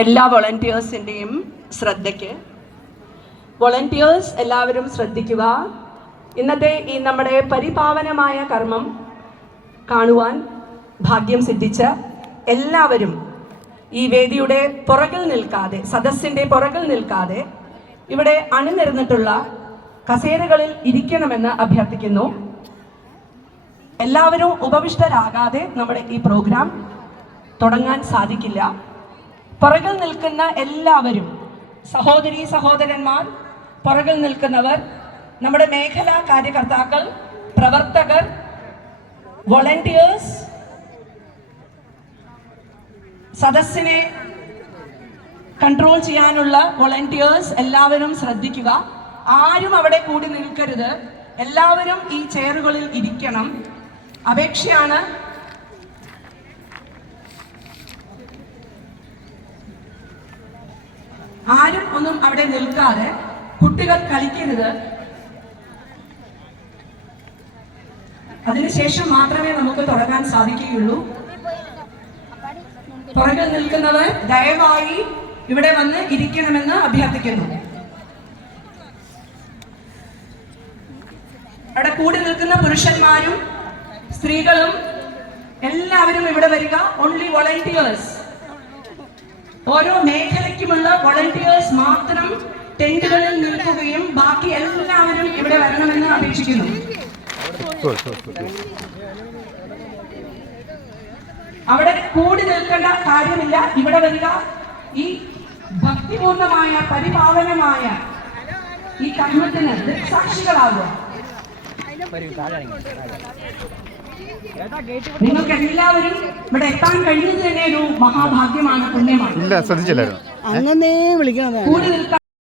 എല്ലാ വോളണ്ടിയേഴ്സിൻ്റെയും ശ്രദ്ധയ്ക്ക്. വോളണ്ടിയേഴ്സ് എല്ലാവരും ശ്രദ്ധിക്കുക. ഇന്നത്തെ ഈ നമ്മുടെ പരിപാവനമായ കർമ്മം കാണുവാൻ ഭാഗ്യം സിദ്ധിച്ച എല്ലാവരും ഈ വേദിയുടെ പുറകിൽ നിൽക്കാതെ, സദസ്സിൻ്റെ പുറകിൽ നിൽക്കാതെ ഇവിടെ അണിനിരന്നിട്ടുള്ള കസേരകളിൽ ഇരിക്കണമെന്ന് അഭ്യർത്ഥിക്കുന്നു. എല്ലാവരും ഉപവിഷ്ടരാകാതെ നമ്മുടെ ഈ പ്രോഗ്രാം തുടങ്ങാൻ സാധിക്കില്ല. പുറകിൽ നിൽക്കുന്ന എല്ലാവരും, സഹോദരീ സഹോദരന്മാർ, പുറകിൽ നിൽക്കുന്നവർ, നമ്മുടെ മേഖലാ കാര്യകർത്താക്കൾ, പ്രവർത്തകർ, വോളണ്ടിയേഴ്സ്, സദസ്സിനെ കൺട്രോൾ ചെയ്യാനുള്ള വോളണ്ടിയേഴ്സ് എല്ലാവരും ശ്രദ്ധിക്കുക. ആരും അവിടെ കൂടി നിൽക്കരുത്. എല്ലാവരും ഈ ചെയറുകളിൽ ഇരിക്കണം. അപേക്ഷയാണ്. ആരും ഒന്നും അവിടെ നിൽക്കാതെ, കുട്ടികൾ കളിക്കരുത്. അതിനുശേഷം മാത്രമേ നമുക്ക് തുടങ്ങാൻ സാധിക്കുകയുള്ളൂ. പുറകിൽ നിൽക്കുന്നവർ ദയവായി ഇവിടെ വന്ന് ഇരിക്കണമെന്ന് അഭ്യർത്ഥിക്കുന്നു. അവിടെ കൂടി നിൽക്കുന്ന പുരുഷന്മാരും സ്ത്രീകളും എല്ലാവരും ഇവിടെ വരിക. ഓൺലി വോളണ്ടിയേഴ്സ്, ഓരോ മേഖലയ്ക്കുമുള്ള വോളണ്ടിയേഴ്സ് മാത്രം ടെന്റുകളിൽ നിൽക്കുകയും ബാക്കി എല്ലാവരും ഇവിടെ വരണമെന്ന് അപേക്ഷിക്കുന്നു. അവിടെ കൂടി നിൽക്കേണ്ട കാര്യമില്ല, ഇവിടെ വരിക. ഈ ഭക്തിപൂർണമായ പരിപാവനമായ ഈ കർമ്മത്തിന് സാക്ഷികളാകുക. നിങ്ങൾക്ക് എല്ലാവരും ഇവിടെ എത്താൻ കഴിഞ്ഞത് തന്നെ ഒരു മഹാഭാഗ്യമാണ്, പുണ്യമാണ്. ഇല്ല, ശ്രദ്ധിച്ചില്ലായിരുന്നു. കൂടി നിൽക്കാൻ